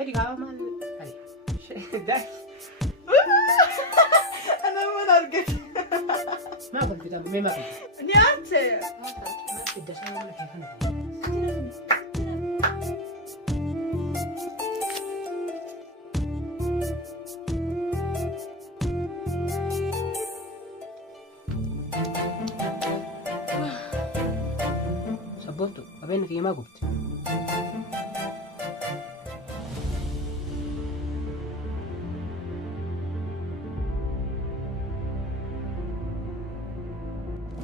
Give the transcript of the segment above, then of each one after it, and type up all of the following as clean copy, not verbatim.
هذه كمان هاي ده أنا ما نرقد. ما قلت كتاب ما قلت نيات. ما بدي أسأل ولا كيف أنا سبورتو أبين في ما قلت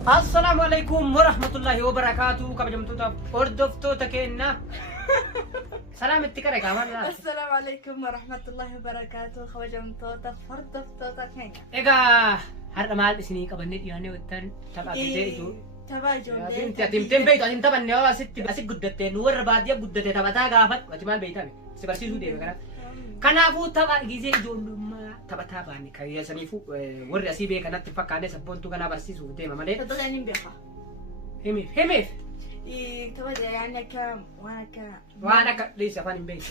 السلام عليكم ورحمة الله وبركاته كبجمتوتا أردفتوتا كينا سلام التكرة كمان السلام عليكم ورحمة الله وبركاته. خوجم توتا فرد توتا كينيا. إيجا هذا مال سنين قبلني يعني وتن تبع كذا تباجو. بنت تيم بيت أنت تبع نيا ست بس قدرت نور بعديه قدرت تبع تاعك وتمال بيتامي سبارسي سودي كنا كنافو تبع جيزي جون ما تبع تابعني كي سنيفو ورأسي بيه كنا تفكر سبونتو كنا برسي سودي ما مالي تدغني بيخا. هميف تباجو يعني كم وانا ليس فان بيت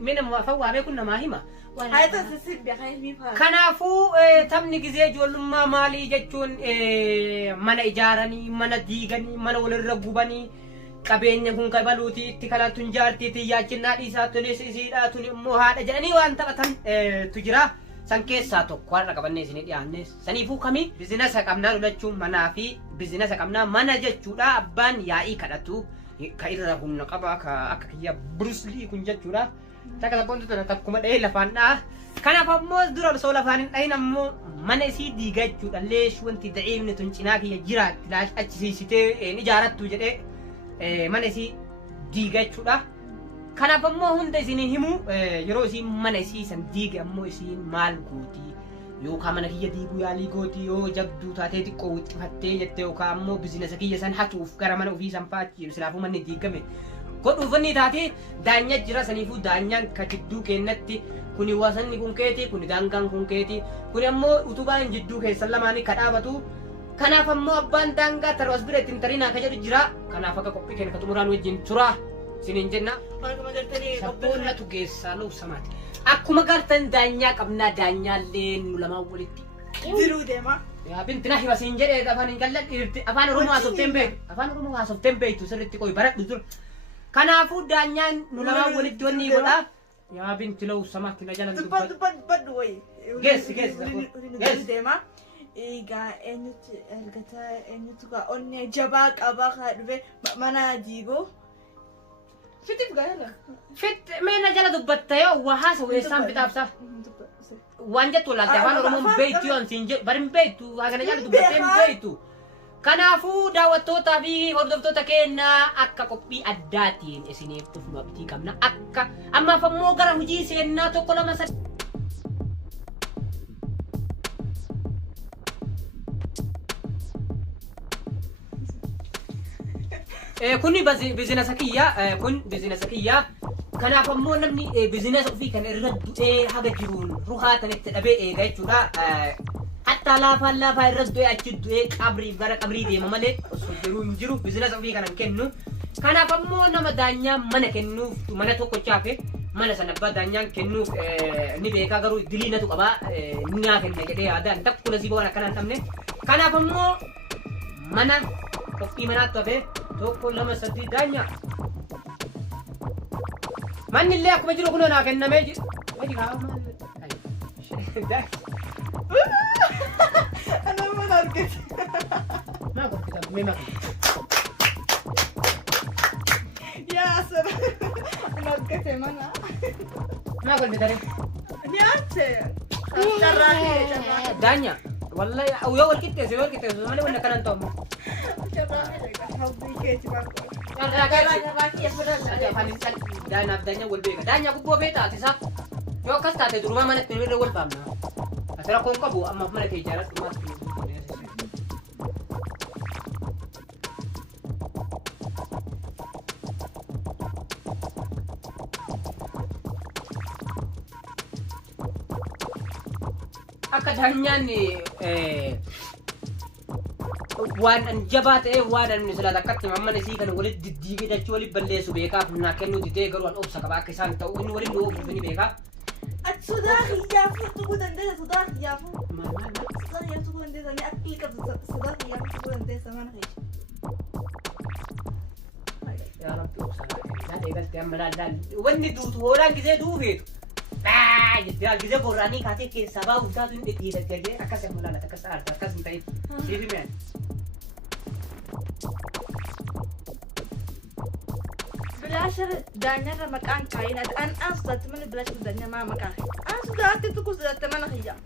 من ما فوا بيه كنا ما هما هاي تسيب بيخا ميفا. كنافو تمني جيزي جون ما مالي جتون من إيجارني من ديغني من ولرغوبني qabeenya kun qabaluuti itti kalaatun jaartiiti yaachinaa dhiisaa tolees isiidhaatun immoo haadha jedhanii waan taphatan tu jira san keessaa tokko har'a qabannee isinii dhiyaanne saniifuu kamii bizinasa qabnaa dhulachuun manaa fi bizinasa qabnaa mana jechuudha abbaan yaa'ii kadhatu ka irra humna qaba akka kiyya Bruce Lee kun jechuudha takka sabboontu tana takkuma dhahee lafaan dha'a kanaaf ammoo dura osoo lafaan hin dhahin ammoo mana isii diiga jechuudha leesh wanti daciifni tun cinaa kiyya jiraatti achisiisitee ijaarattu jedhee mana isii diiga jechuudha. Kanaaf ammoo hunda isiniin himu yeroo isiin mana isii san diige ammoo isiin maal gooti yookaan mana kiyya diiguu yaalii gooti yoo jabduu taatee xiqqoo wixxifattee jettee yookaan ammoo bizinasa kiyya san hatuuf gara mana ofii san fa'aatti silaafuu manni diigame godhuuf inni taatee daanya jira saniifuu daanyaan ka jidduu keenyatti kuni wasanni kun keeti kuni daangaan kun keeti kuni ammoo utubaan jidduu keessan lamaanii ka dhaabatu. Kanaaf ammoo abbaan daangaa tarwas bira ittiin tarinaa ka jedhu jira. Kanaaf akka qophii keenya ka xumuraan wajjin tura isiniin jenna. Sabboonnatu geessaa nuufsamaati. Akkuma gartan daanyaa qabnaa daanyaallee nu lamaan walitti. Diruu deema. Yaa binti naa hima siin jedhee afaan hin qalladhiirti afaan Oromoo haasofteen beektu afaan Oromoo haasofteen beektu sirriitti qoy baradhu dur. Kanaafuu daanyaan nu lamaan walitti wanni godha. Yaa binti nuufsamaatti na jala dubbadhu wayi. Geessi deema. Egaa eenyutu onnee jabaa qabaa kan dhufe mana diigoo. Fitiif gaa'ela. Meena jala dubbatta yoo waa haasa weessaan bitaabsa. Waan jettu walaaltee afaan Oromoon beektu yoo ansiin jedhu bari hin beektu haagana jala dubbattee hin beektu. Kanaafuu daawwattootaa fi hordoftoota keenya akka qophii addaatiin isiniif dhufnu abdii qabna akka ammaaf ammoo gara hojii seennaa tokko lama sadii. Kuni bizinasa kiyya kun bizinasa kiyya kanaaf ammoo namni bizinasa ofii kan irra du'ee haga jiruun ruhaatan itti dhabee eega jechuudha. Hatta laafaan laafaa irra du'ee achi du'ee qabriif gara qabrii deema malee osoo jiruu hin jiru bizinasa ofii kanan kennu. Kanaaf ammoo nama daanyaa mana kennuuf mana tokkochaafe mana sana abbaa daanyaan kennuuf ni beekaa garuu diliinatu qabaa ni naa kenna jedhee yaadaan takku nasiiba waan akkanaa hin qabne. Kanaaf ammoo mana qophii manaatti hafee tokko lama sadii daanya manni illee akkuma jiru kunoo naa kennamee jiru. Ana ma nurgad. Maa godhe kitaaba mee maa godhe. Yaa asirra nurgate mana. Maa godhe daree. Nyaate. Carraaqee. Daanya wallahi yoo wal qixxeesse malee wanna kanan ta'u. Daanya wal beeka. Daanya gubboo beektaa atisaa yoo akkas taate duruma mana ittiin irra wal faamna. Ati rakkoon qabu ammaaf mana kee ijaaratti maas akka daanyaan وان انجبات ايه وان المثلات اكدت محمد سيكن ولد ديجي دجو ولد بليسو بيكا فنا كنو ديتي غرو ان اوبسا كبا كسان تو ان ولد لو فني بيكا الصداخ يافو تقول عندنا صداخ يافو ما صداخ يافو تقول عندنا أنا أكلك صداخ يافو تقول عندنا سمان غيش يا رب اوبسا لا دي قلت يا لا لا وني دوت ولا كزي دوفيت يا كزي بوراني كاتي كي سبا وتا دين دي دي اكاسم ولا لا تكسر اكاسم تاي سيفي مان بلاشر دانيا مكان كائنات أنا أصلا من بلاشر دانيا ما مكان أنا صدقت تقول صدقت ما نخيا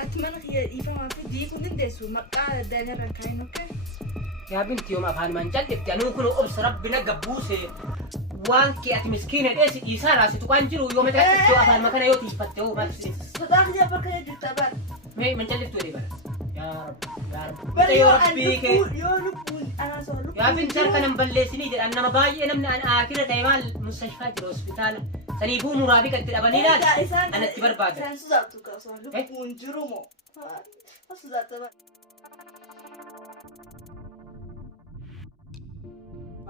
أتمنى هي إيفا ما في دي كون ندسو مكان دانيا كائن أوكي يا بنتي يوم افهم من جلبت يعني ممكن ابس ربنا قبوسه وانكي ات مسكينه ايش يسارا ستوانجرو يوم تاكل افهم مكان يوتي فتو بس صداخ يا بركة يا جتابات من جلبت ولي بلا يا رب يا رب بل يا ربي يو لبون أنا سؤال يا بنت سرك انا مبلسني دي انا ما باجي انا من انا اخر دايما مستشفى الهوسبيتال سنيبو مرافق الابني لا انا تبر باجي سان صدقتك سؤال لبون جرومو صدقت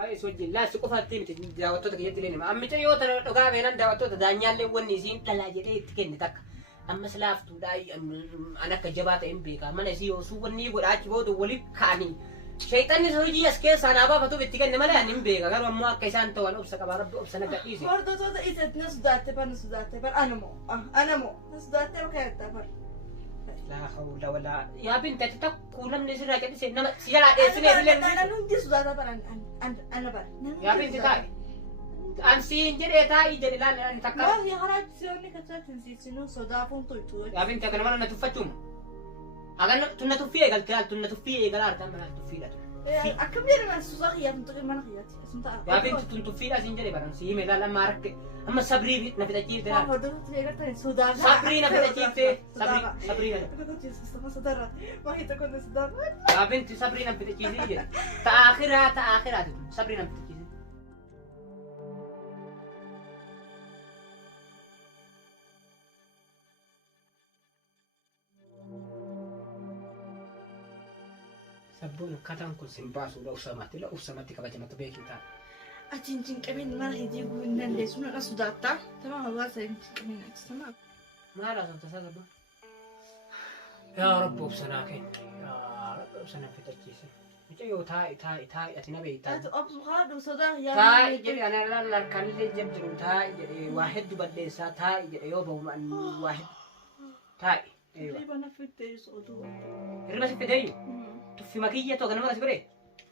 ay sojin la su qofa timti daawattoota keessatti illee amma yoo ta'u dhugaa beenan daawattoota daanyaallee wanni isiin dhalaa jedhee itti kenne takka ammas laaftuudha an akka jabaa ta'een beeka mana isii osoo wanni godhaachi booda waliif kaanii shayxanni hojii as keessaa naa baafatuuf itti kenne malee ani hin beeka garuu ammoo akka isaan ta'an obsa qabaa rabbi obsa na gadhiise. Hordoftoota isaatti na sodaatte bar anamoo na sodaatte bakka bar. لا حول ولا يا بنت تتقوا لم نزرع كده سنة سيارة إسمه اللي أنا نودي سوداء بر أنا بر يا بنت تاي أنا سينجر تاي جري لا لا أنت ما هي خلاص سيوني كتير تنسي سنو سوداء فون توي يا بنت أنا مرة نتوفتهم أنا تنا تفيه قال تال تنا تفيه قال أرتام أنا تفيه لا أكمل يا من سوسا خيات نتقي من خيات يا بنت تنا تفيه لا سينجر برا سيمة لا لا مارك أما صبري نفيد أجيب ترى هردفت ليه كتير سوداء صبري نفيد أجيب ترى صبري ما صدرت ما هي تكون صدر يا بنتي صبري نفيد أجيب تأخرها صبري نفيد أجيب سبون كاتان كل سنباس ولا أسمتي كبجمة بيكي تا أتنجن كمين ما هي دي قلنا ليش أنا سوداتا تمام الله سينجن كمين تمام ما لا تنسى يا رب بسناك يا رب بسنا في تجيسي مجيو تاي أتنا بي تاي أبو خالد وصدق يا تاي جري أنا لا كان لي جبجرو تاي جري واحد بدلسا تاي جري يوبا من واحد تاي أيوة ريبا نفيد صوتو ريبا سفيدي تفي مكية تو كنا ما سبري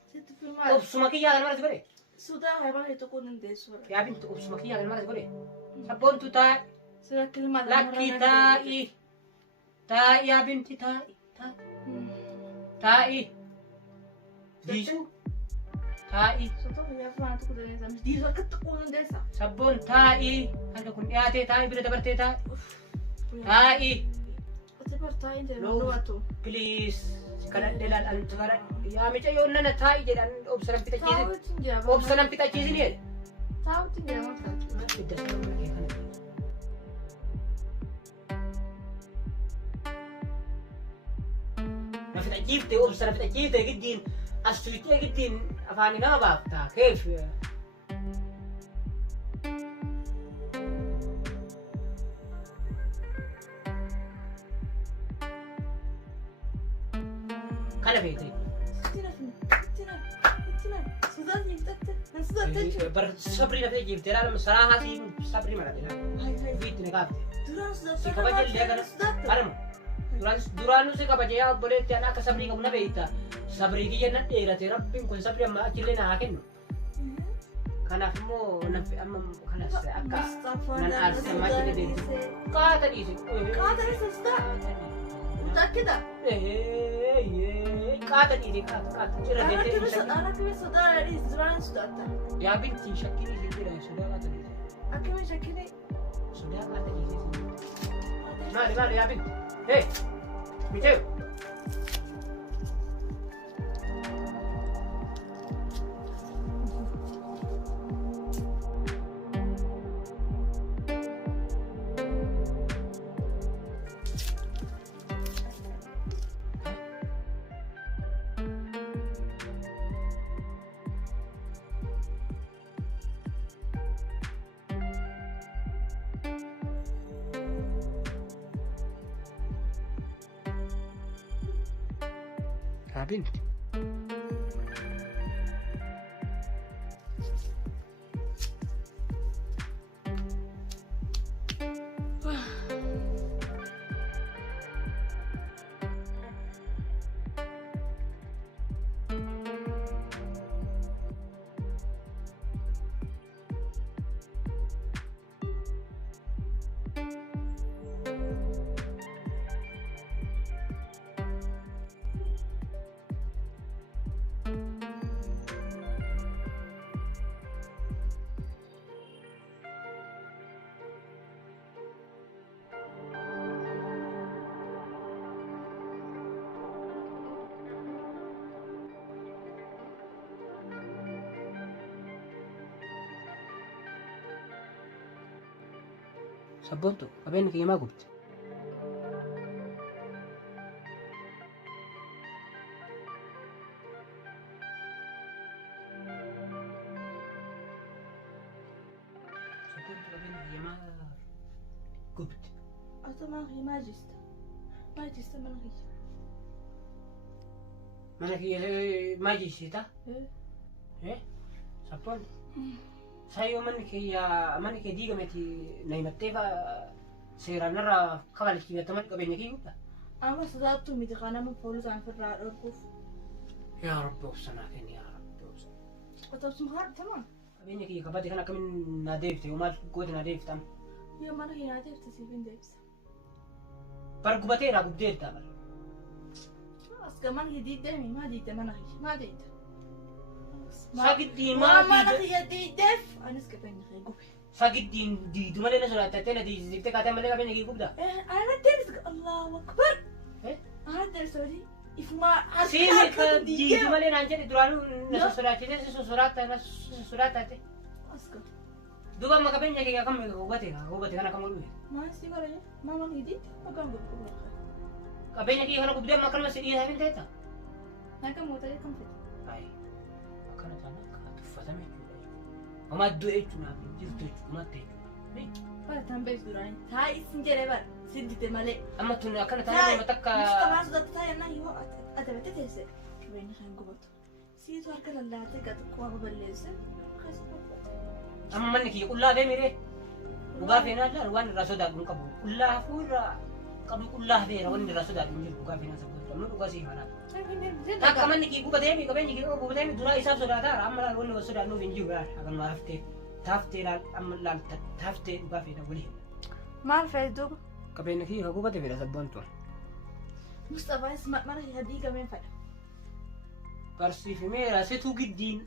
ست في المال أبس مكية كنا ما سبري صدق هاي ما هي تكون ندسور يا بنت أبس مكية كنا ما سبري سبون تو تاي صدق كلمة لكي تاي تاي يا بنتي تاي ديشو تاي صدق يا فلان تقول لي زمان دي زكت تكون ندسا سبون تاي هذا كن ياتي تاي بير دبرتي تاي أتبر تاي أنت لواتو بليز كان دلال أنت كان يا ميجا يوننا تاي جدًا أبصرنا في تجهيز أبصرنا في تجهيز نيل تاو تنجا ما كان ما في تجهيز تي أبصرنا في تجهيز تي جدين أستويتي جدين أفاني نما بافتا كيف كذا بيتري بر صبري نفسي جبت لها المسرحة سي صبري ما لها بيت نقابت سي كبجل ليه كنا أرم duraan si kabajaa obboleetti ana akka sabrii qabu na beekta sabrii kiyya nan dheerate rabbiin kun sabrii amma achillee naa kennu kanaaf immoo amma kanas akka nan aarsamaa jedhe deemtu qaata dhiise متأكدة؟ qaata dhiise qaata irra deemtee أنا كمان صدق لي زمان صدقتها yaa binti shakkii dhiise jira sodaa qaata dhiise أكمل شكلي sodaa qaata dhiise maali yaa binti hey Michel يا بنتي sabboontu qabeenyi kiyya maa gubte sabboontu qabeenyi kiyya maa gubte أتما هي ما جست من هي mana kiyya maa jisiita sabboon sayo man ke diga meti nay matteva sera narra kawal ki taman qabenya ki gubta أما صدقت ميت خانة من فولز عن فرع الركوف ya rabbi obsanaken ya rabbi obsan وتبسم خار تمام qabenya ki kabadi kana kamin na devte umal god na devtam يا مرة هي عادي تسيبين دبس par gubatera gubderta bar بس كمان هي دي دمي ما دي تمام هي ما دي sagiddi ما ma مرة هي دي دف أنا سكبين خي قبي sagiddi di dumale na surata tena di zifte kata male qabenya ki gubda أنا دبس الله أكبر eh أنا دبس ودي إفما sini ka di dumale na jere duranu na surata na surata te أسكت duba ma qabenya ki kam gubate kana kam gubate ما يصير ولا ما ما هي دي ما كان قبي qabenya ki kana gubde ma kalma sidi ha binteta ما كان موتى كم في ay akana tana ka tuffatame ama du'e chuna jirtu chuna te بس تنبيش دوراني هاي سنجري بر سدت مالي amma tun akana tana matakka طبعا صدقت هاي أنا هو أتبت تهسه كبيني خان قبط سيتو هركل الله تقعد قوة ببليسه خلاص amma manni ki kulla be mire uga fe na dar wan rasoda dun kabu kulla fura kabu kulla be wan rasoda dun jir uga fe na sabu to no uga si hana takka manni ki uga de mi qabenya ki uga de mi dura isab soda dar amma la wan wasoda no vinji uga agan ma tafte la amma la tafte uga fe na wali ما أعرف دوب qabenya ki uga de be sabonto مصطفى اسمع مرة هي هديقة من فعل barsi fe mera se tu giddin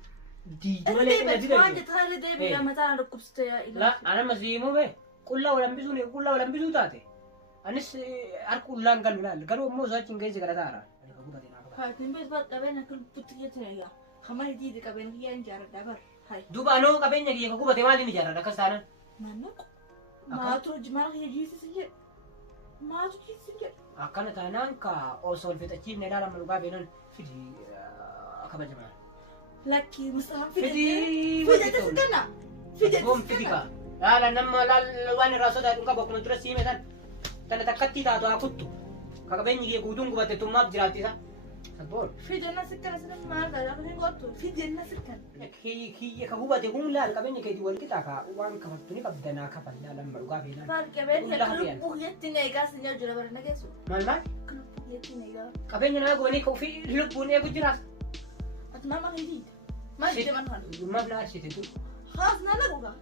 di أنا dole ina ديبت ما diga جت هاي ديبت يا متى ركوب ستيا لا انا مزيمو به كلها ولا بيزوني كلها ولا بيزو تاتي انس اركو لان قالوا مو زاچين جاي زغلا دارا فاتن بس بقى بين كل بتيجي تلاقيها خما هديقة كبين هي إنجار دبر هاي دوبا نو qabenya ki ko bate mali ni jara da kasana ما نك ما تروج مرة هي جيس سجل ما تروج سجل akana tanan ka o sol feta chim ne dala maluga benan fidi akaba jama لكن مصطفى fidi في ده تسكنا في ده bom fidi ka la namma la wan raso da ka bok montra sime tan tan takatti da to akuttu ka qabenya ki gudun gubate tumma jirati sa sabor في ده الناس سكنا سنة ما هذا لكن قلت في ده الناس سكنا ki ka gubate hum la qabenya ki wal kita ka wan ka tuni kabdana ka palla lam maluga benan فار كبين هي كل بوهيتنا يقاس نجار جرا برنا كيسو mal mal كل بوهيتنا يقاس qabenya na go ni ko fi lubun e gujiras أتما ما هديد ما يجي من هذا ما بنعرف tu خلاص نلقوها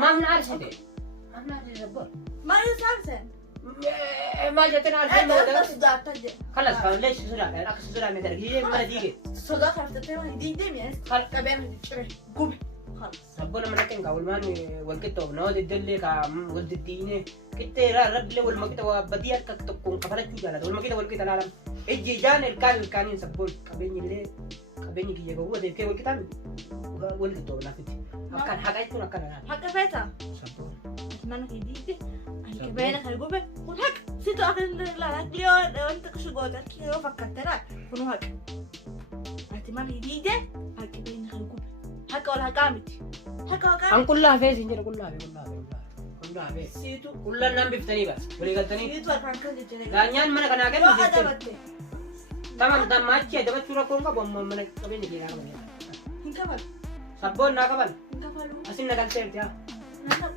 ما بنعرف ما بنعرف sabor ما يسافسن ما جاتنا عارفين أنا الموضوع صدق تجي خلاص ليش سرعة أنا أقصد سرعة من درجة ما ديجي صدق عرفت هديد دم يعني كبين هديد قومي خلاص ربنا منكن قول ماني والكتو نود الدلة كام ولد الدين كتير رب له والمكتة وبديات كتكون كفلت جالة والمكتة والكتة العالم إجي جان الكانين سبول كبيني كي يجوا ده كي والكتة والكتو نافذ أكان حاجة يكون أكان أنا حق فيتا سبول أتمنى هديد كبين خلقوبة والحق سيتو أخذ لا كليون أنت كشو قولت كيو فكرت ترى كنو حق أتمنى هديد كبين خلقوبة حق ولا حقامتي حق أن كلها فيه سنجر كلها فيه سيتو كلها نام بفتني بس ولي قلتني سيتو أكان كذي جري غانيان من كنا لا كنا أدبت Tamam dammachi ada bachura ko nga bom mana kabenya kina kabenya. Hinkabal. Sabon na kabal. Hinkabalu. Asin nagalte ya. Nana.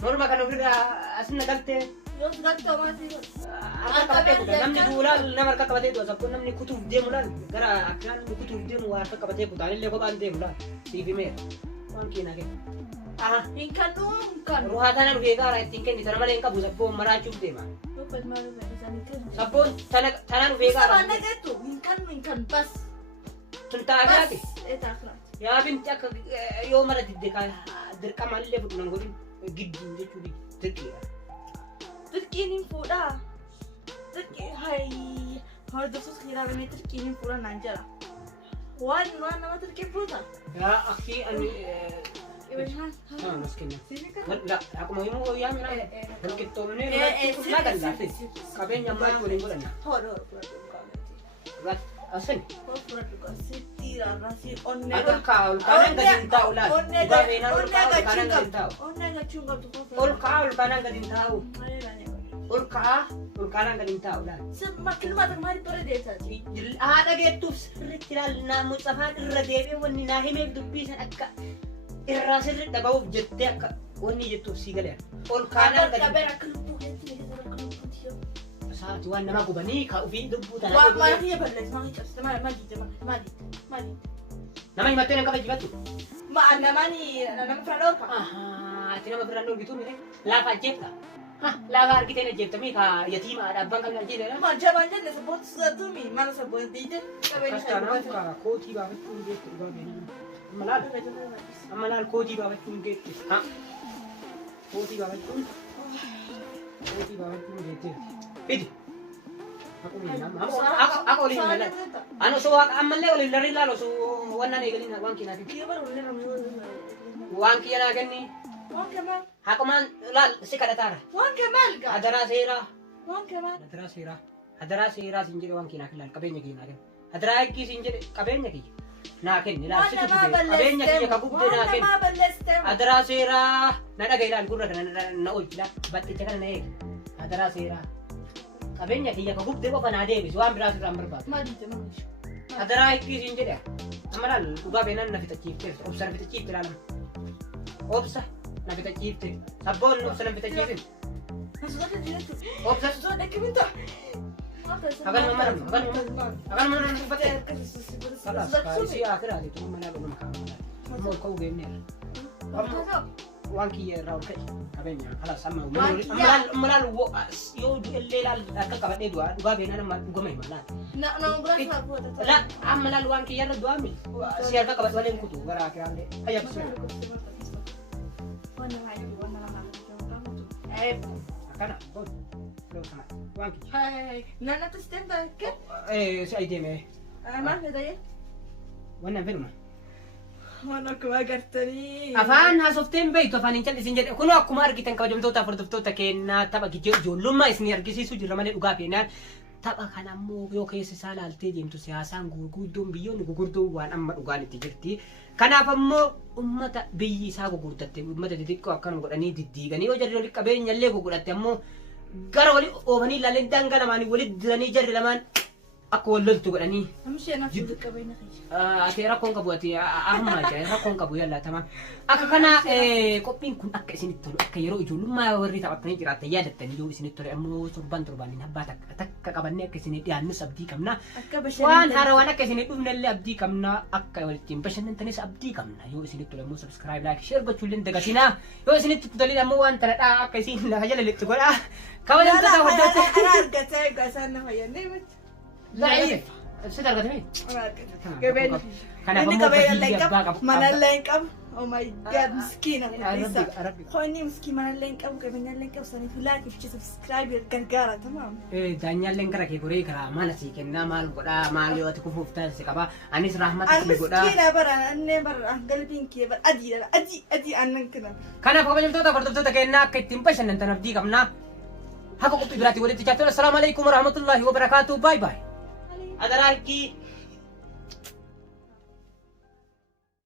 Norma kan ufira asin nagalte. Yos gatto mati. Akka kabate ko namni dulal namar ka kabate do sabon namni kutub de mulal gara akran kutub de mu akka kabate ko dalil le ko bande mulal. TV me. Wan kina ke. Aha. Hinkanu kan. Ruhatan nu gegara itinken di tanamale enka bu sabon marachu de ma. Lupa malu besani kan. Sabon tanan gegara. Sama negatu. Hinkan bas. Tunta agati. Eta aklat. Ya binti akka yoo mara didde ka dirqamallee fudhu nan godhin gidduu jechuudha dirqiidha. Dirqiin hin fuudha. Dirqii hai hordofus hiraabanii dirqiin hin fuudha naan jedha. Waan nama dirqii fuuta. Yaa akki ani Ibashaan. maskina. Sini kan. La akkuma himuu yaa mina walqixxoomnee naa danda'ate qabeenya ammaa itti waliin godhanna. Hodoo. Asin. Sitti onnee. Ol kaanaan gadi hin taa'u laal. Dhugaa beenaan ol kaanaan gadi hin taa'u. Onnee gachuun qabdu Ol kaanaan gadi hin taa'u. Ol kaanaan gadi hin taa'u laal. Kilmaata maaliif bara deemtaati? Haadha geettuuf sirriitti ilaali naamu cafaan irra deebi'ee wanni naa himeef dubbisan akka irraa sirri dhaga'uuf jettee akka wanni jettuuf sii galee ol kaanaan gadi. Qabeen akka lubbuu keessatti akka lubbuuti yoo. Saati waan nama gubanii kaa'uufi dubbuu Waa tanaa. maaliif yaa balleessi maaliif cabsite maaliif Nama himattee nan kabajifattu. namoonni nama fira dhoorka. Ati nama biraan dhoorgituu miti laafa ajjeefta. Laafa argitee na ajjeeftamii ka yatiimaadha abbaan kan ajjeefedha. Ma jabaan jenne sabboota soddomii mana sabboota diide qabeenya Kastanaaf ka kootii baafachuu hin geettu dhugaa beenaa. Amma laal kootii baafachuu hin geettu. Kootii baafachuu hin geettu. Fidi. Aku oleh mana? Anu so ammallee oleh dari lalu so wannan egalin waan kina fi. Waan kina ganni. Waan kemal. Hakuman lal si kadatara. Waan kemal ga. Adara seera. Waan kemal. Adara seera sin jedhe waan kina lal qabeenya kina kenni. Adara ekki sin jedhe qabeenya kiyya. Naa kenni lal si qabeenya kiyya ka gubde naa kenni. Waan nama balleessite. Adara seera na dhagaye lal gurra kana na oolchila baxxicha kana na eegi. Adara seera. Qabeenya kiyya ka gubde qofa naa deebisi waan biraas irraan barbaadu. Maaliif maaliif. Adaraa ikkisiin jedhe amma laal dhugaa beenaan na fixachiifte obsa na fixachiifte laalama obsa na fixachiifte sabboon obsa na fixachiifte obsa akan mamaram dubbate kalas kaisii akiraati tuma mana dhuguma kaamala amma ol ka'uu geemneera waan kiyya irraa ol ka'e qabeenya kalas amma laal yoo illee laal akka qabadhee du'aa dhugaa beenaan amma dhugama hima laal Nama berasa buat apa? La, amma laal waan kiyya irra du'aa miti si harka qabat malee hin kutu gara akiraallee ayyabsu akkana waan kiyya Hai, nana tu stem dah ke? si ay deeme Mana ada ya? wannan filma Mana aku agar tadi. afaan haasofteen beektu afaan hin callisin jedhe kunoo akkuma argitan kabajamtoota hordoftoota keenyaa tapha ijoollummaa isin argisiisuu jirra malee dhugaa keenyaan tapha kana ammoo yoo keessa isaa laaltee deemtu siyaasaan gurguddoon biyyoonni gurguddoon waan amma dhugaan itti jirti. Kanaaf ammoo ummata biyyi isaa gurguddatte ummata xixiqqoo akkanuma godhanii diddiiganii yoo jarri walitti qabeenya illee gurguddatte ammoo gara walii oofanii ilaalee daangaa lamaanii walitti diranii jarri lamaan akka wal loltu godhanii. Hamsi anak tu kabin nak. Ati rakkoon qabu ati amma jaa rakkoon qabu yalla tamam. Akka kana qophiin kun akka isinitti tolu akka yeroo ijoollummaa warri taphatanii jiraatan yaadattanii yoo isinitti tole ammoo torban habbaa takka qabannee akka isinii dhiyaannus abdii qabna. Waan haarawaan akka isinii dhufnellee abdii qabna akka walittiin bashannantanis abdii qabna yoo isinitti tole ammoo subscribe like share gochuullee dagatinaa yoo isinitti tole ammoo waan tanadhaa akka isin lafa jala liqxi godhaa. Kabajamtoota hordoftoota. Ana argatee gaasana fayyadee miti. Zaif. Sudah kata ni. Gaben. Kenapa Ini mau gaben pergi lengkap. apa? Mana lengkap? Oh my god, miskin aku bisa. Arabic. Kau ini miskin mana lengkap? Gaben lengkap. Sana like, if you subscribe, gara-gara tamam. Danyal lengkara ke gurih kara mana sih kena mal goda mal yo tu kufufta sih kaba Anis Rahmat Aku sih goda. miskin apa? Anne bar pinky bar adi anan kena. Kenapa kau macam tu tak betul tak kena ketimpa sana tanah di kamna. Aku kopi berarti boleh dicatat. Assalamualaikum warahmatullahi wabarakatuh. Bye bye. Ada lagi.